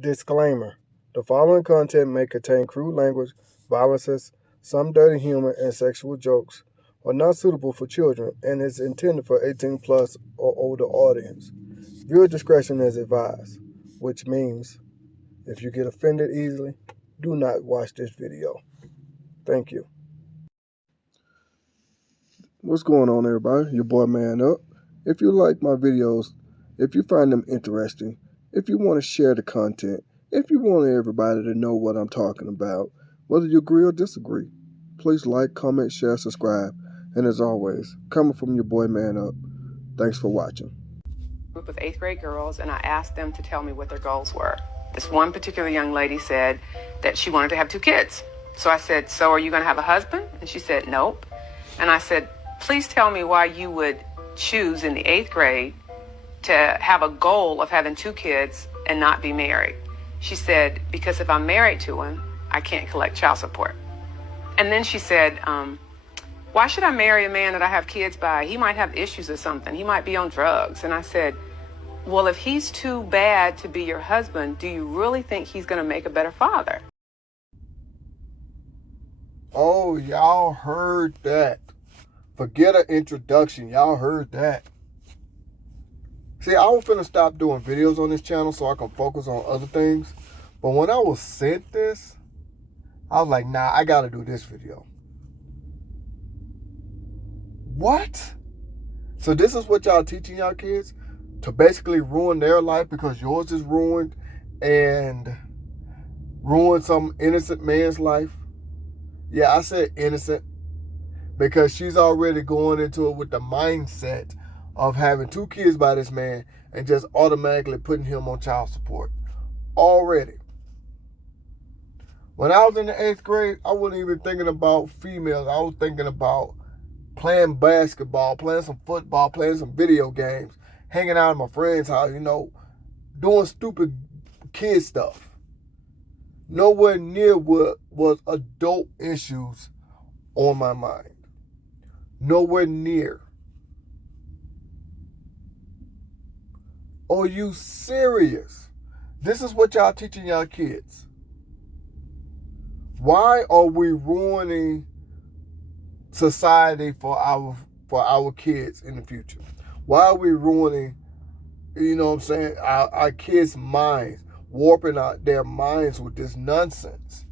Disclaimer. The following content may contain crude language, violences, some dirty humor, and sexual jokes are not suitable for children and is intended for 18 plus or older audience. Viewer discretion is advised, which means if you get offended easily, do not watch this video. Thank you. What's going on, everybody? Your boy Man Up. If you like my videos, if you find them interesting, if you want to share the content, if you want everybody to know what I'm talking about, whether you agree or disagree, please like, comment, share, subscribe. And as always, coming from your boy Man Up, thanks for watching. Group of 8th grade girls, and I asked them to tell me what their goals were. This one particular young lady said that she wanted to have 2 kids. So I said, so are you going to have a husband? And she said, nope. And I said, please tell me why you would choose in the 8th grade to have a goal of having 2 kids and not be married. She said, because if I'm married to him, I can't collect child support. And then she said, why should I marry a man that I have kids by? He might have issues or something. He might be on drugs. And I said, well, if he's too bad to be your husband, do you really think he's going to make a better father? Oh, y'all heard that. Forget an introduction. Y'all heard that. See, I was finna stop doing videos on this channel so I can focus on other things. But when I was sent this, I was like, nah, I gotta do this video. What? So this is what y'all teaching y'all kids? To basically ruin their life because yours is ruined and ruin some innocent man's life? Yeah, I said innocent because she's already going into it with the mindset of having 2 kids by this man and just automatically putting him on child support. Already. When I was in the 8th grade, I wasn't even thinking about females. I was thinking about playing basketball, playing some football, playing some video games, hanging out at my friend's house, doing stupid kid stuff. Nowhere near what was adult issues on my mind. Nowhere near. Are you serious? This is what y'all teaching y'all kids. Why are we ruining society for our kids in the future? Why are we ruining, our kids' minds, warping out their minds with this nonsense?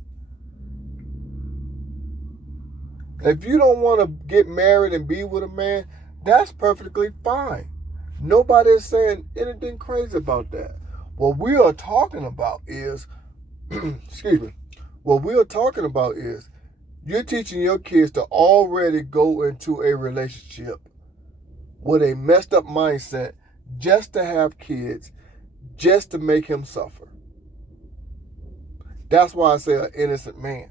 If you don't want to get married and be with a man, that's perfectly fine. Nobody is saying anything crazy about that. What we are talking about is, excuse me, what we are talking about is you're teaching your kids to already go into a relationship with a messed up mindset just to have kids, just to make him suffer. That's why I say an innocent man.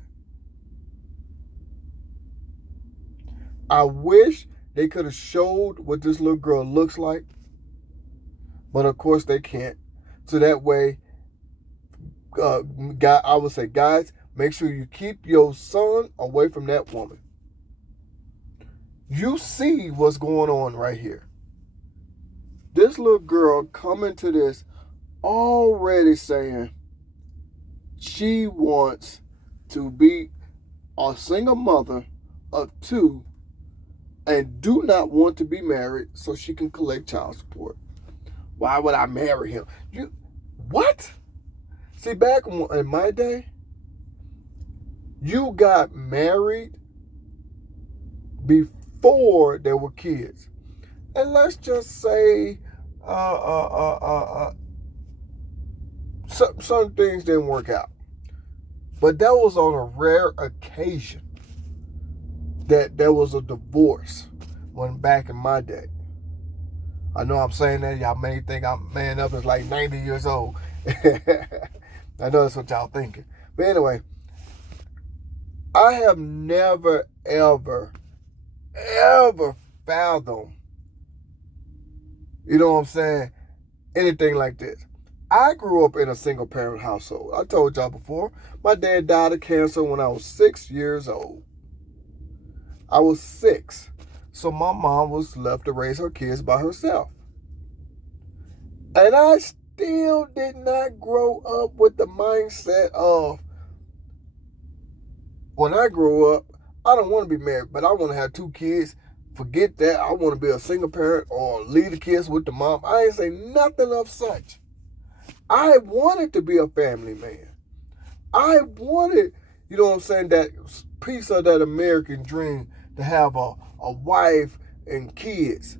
I wish they could have showed what this little girl looks like, but of course they can't. So that way, I would say, guys, make sure you keep your son away from that woman. You see what's going on right here. This little girl coming to this already saying she wants to be a single mother of 2 and do not want to be married so she can collect child support. Why would I marry him? What? See, back in my day, you got married before there were kids. And let's just say some things didn't work out. But that was on a rare occasion that there was a divorce when back in my day. I know I'm saying that. Y'all may think I'm Man Up is like 90 years old. I know that's what y'all thinking. But anyway, I have never, ever fathomed, anything like this. I grew up in a single parent household. I told y'all before, my dad died of cancer when I was 6 years old. I was 6. So my mom was left to raise her kids by herself. And I still did not grow up with the mindset of, when I grow up, I don't want to be married, but I want to have 2 kids. Forget that. I want to be a single parent or leave the kids with the mom. I ain't say nothing of such. I wanted to be a family man. I wanted, you know what I'm saying, that piece of that American dream to have a wife and kids.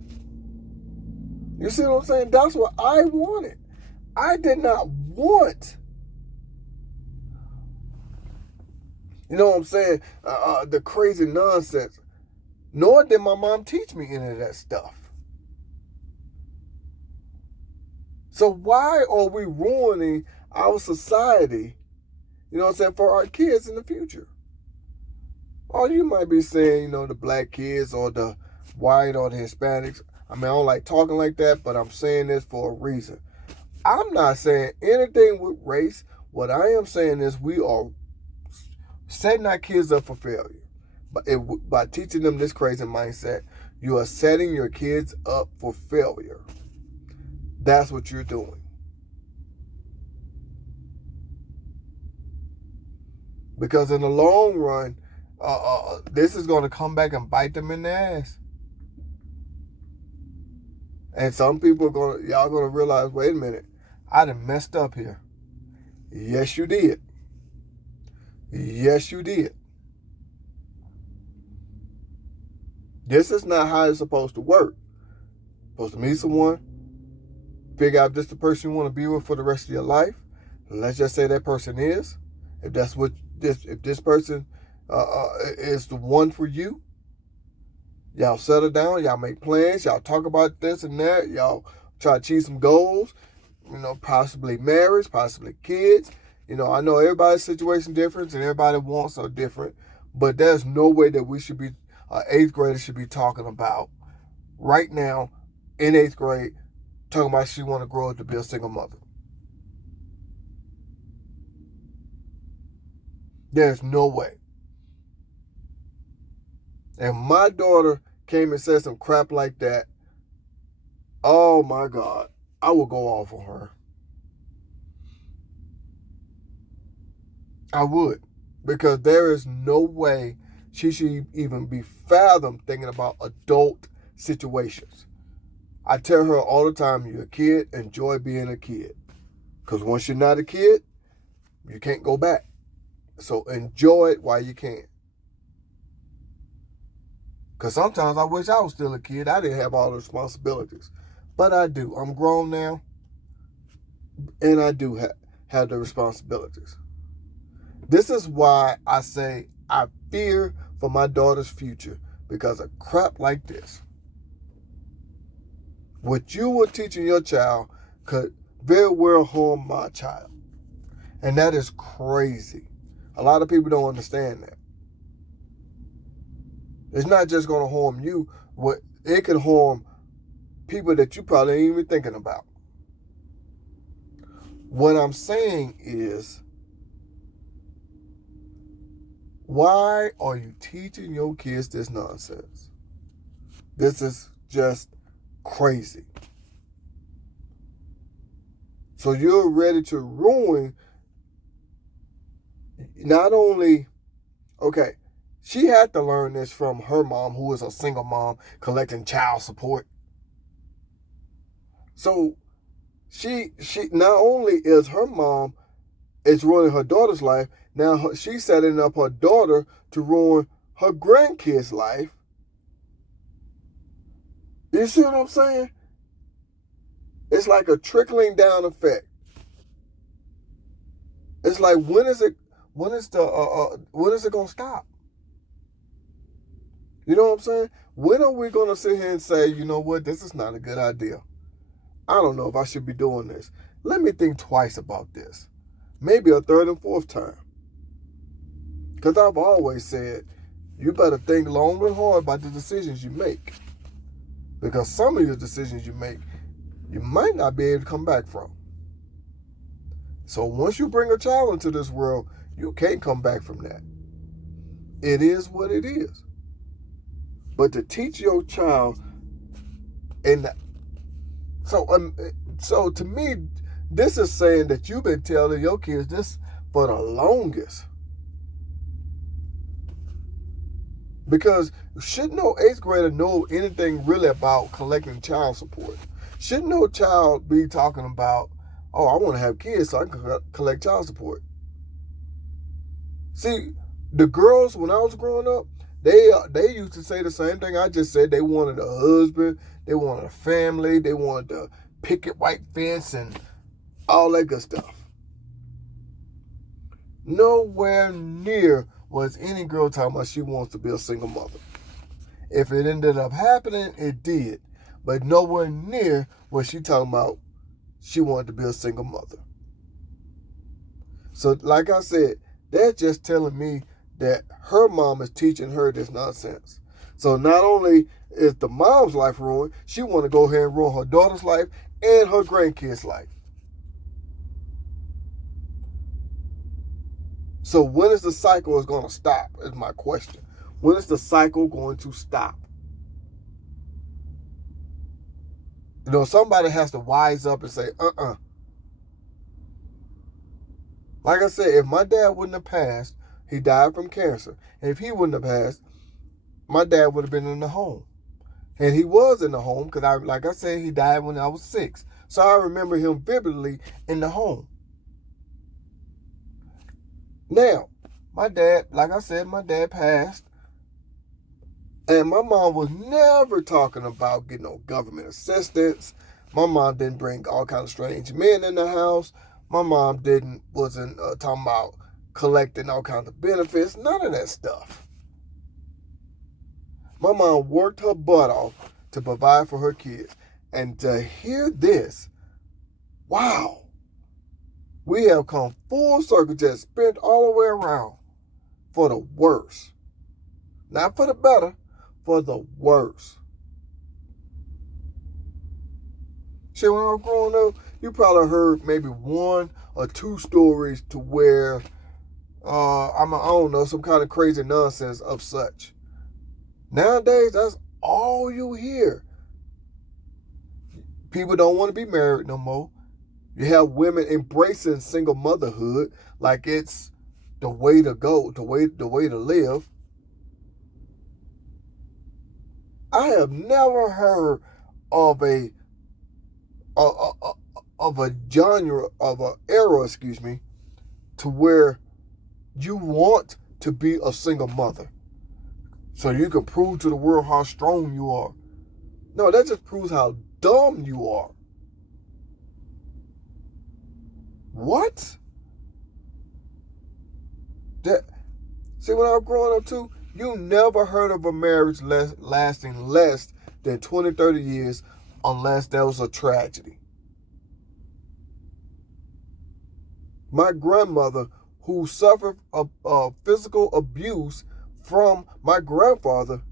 You see what I'm saying? That's what I wanted. I did not want, you know what I'm saying, the crazy nonsense. Nor did my mom teach me any of that stuff. So why are we ruining our society, you know what I'm saying, for our kids in the future? Or you might be saying, you know, the black kids or the white or the Hispanics. I mean, I don't like talking like that, but I'm saying this for a reason. I'm not saying anything with race. What I am saying is we are setting our kids up for failure. By teaching them this crazy mindset, you are setting your kids up for failure. That's what you're doing. Because in the long run, this is going to come back and bite them in the ass. And some people y'all going to realize, wait a minute, I done messed up here. Yes, you did. Yes, you did. This is not how it's supposed to work. Supposed to meet someone, figure out if this is the person you want to be with for the rest of your life. Let's just say that person is. If this person is the one for you, y'all settle down, y'all make plans, y'all talk about this and that, y'all try to achieve some goals, you know, possibly marriage, possibly kids. You know, I know everybody's situation different and everybody wants are different, but there's no way that we should be, 8th grader should be talking about right now in 8th grade, talking about she want to grow up to be a single mother. There's no way. And my daughter came and said some crap like that, oh my God, I will go off on her. I would. Because there is no way she should even be fathomed thinking about adult situations. I tell her all the time, you're a kid, enjoy being a kid. Because once you're not a kid, you can't go back. So enjoy it while you can. Because sometimes I wish I was still a kid. I didn't have all the responsibilities. But I do. I'm grown now. And I do have the responsibilities. This is why I say I fear for my daughter's future. Because of crap like this. What you were teaching your child could very well harm my child. And that is crazy. A lot of people don't understand that. It's not just going to harm you. It can harm people that you probably ain't even thinking about. What I'm saying is, why are you teaching your kids this nonsense? This is just crazy. So you're ready to ruin not only, okay, she had to learn this from her mom, who is a single mom, collecting child support. So she not only is her mom is ruining her daughter's life, now she's setting up her daughter to ruin her grandkids' life. You see what I'm saying? It's like a trickling down effect. It's like, when is it going to stop? You know what I'm saying? When are we going to sit here and say, you know what, this is not a good idea? I don't know if I should be doing this. Let me think twice about this. Maybe a third and fourth time. Because I've always said, you better think long and hard about the decisions you make. Because some of your decisions you make, you might not be able to come back from. So once you bring a child into this world, you can't come back from that. It is what it is. But to teach your child, so to me, This is saying that you've been telling your kids this for the longest. Because should no 8th grader know anything really about collecting child support? Should no child be talking about, oh, I want to have kids so I can collect child support? See, the girls, when I was growing up, they used to say the same thing I just said. They wanted a husband, they wanted a family, they wanted a picket white fence and all that good stuff. Nowhere near was any girl talking about she wants to be a single mother. If it ended up happening, it did. But nowhere near was she talking about she wanted to be a single mother. So like I said, they're just telling me that her mom is teaching her this nonsense. So not only is the mom's life ruined, she want to go ahead and ruin her daughter's life and her grandkids' life. So when is the cycle going to stop is my question. When is the cycle going to stop? You know, somebody has to wise up and say, Like I said, if my dad wouldn't have passed, he died from cancer. And if he wouldn't have passed, my dad would have been in the home. And he was in the home because, like I said, he died when I was 6. So I remember him vividly in the home. Now, my dad, like I said, my dad passed. And my mom was never talking about getting no government assistance. My mom didn't bring all kinds of strange men in the house. My mom wasn't talking about collecting all kinds of benefits. None of that stuff. My mom worked her butt off to provide for her kids. And to hear this, wow. We have come full circle, just spent all the way around for the worse. Not for the better, for the worse. See, when I was growing up, you probably heard maybe 1 or 2 stories to where, I don't know, some kind of crazy nonsense of such. Nowadays, that's all you hear. People don't want to be married no more. You have women embracing single motherhood like it's the way to go, the way to live. I have never heard of a genre of an era, to where you want to be a single mother, so you can prove to the world how strong you are. No, that just proves how dumb you are. What? See, when I was growing up too, you never heard of a marriage lasting less than 20, 30 years unless there was a tragedy. My grandmother, who suffered physical abuse from my grandfather,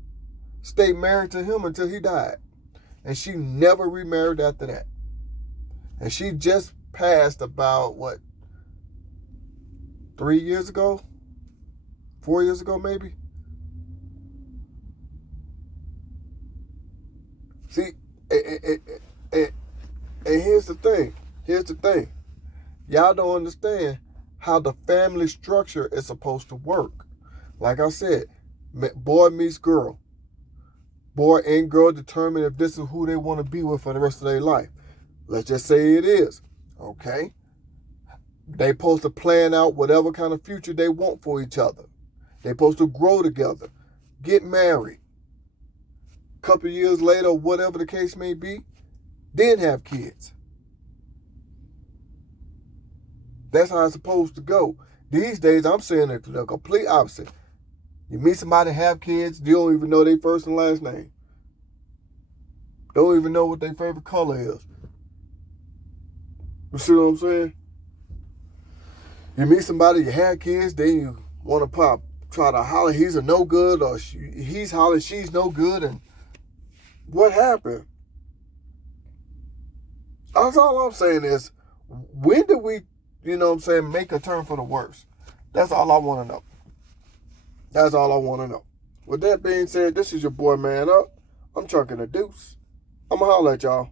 stayed married to him until he died. And she never remarried after that. And she just passed about, 3 years ago? 4 years ago, maybe? See, and here's the thing. Y'all don't understand how the family structure is supposed to work. Like I said, boy meets girl. Boy and girl determine if this is who they want to be with for the rest of their life. Let's just say it is. Okay? They supposed to plan out whatever kind of future they want for each other. They supposed to grow together, get married. Couple years later, whatever the case may be, then have kids. That's how it's supposed to go. These days, I'm saying the complete opposite. You meet somebody, have kids, you don't even know their first and last name. Don't even know what their favorite color is. You see what I'm saying? You meet somebody, you have kids, then you want to try to holler he's a no good, or he's hollering she's no good, and what happened? That's all I'm saying is, when did we, make a turn for the worse? That's all I want to know. That's all I want to know. With that being said, this is your boy Man Up. I'm Trucking the Deuce. I'm going to holler at y'all.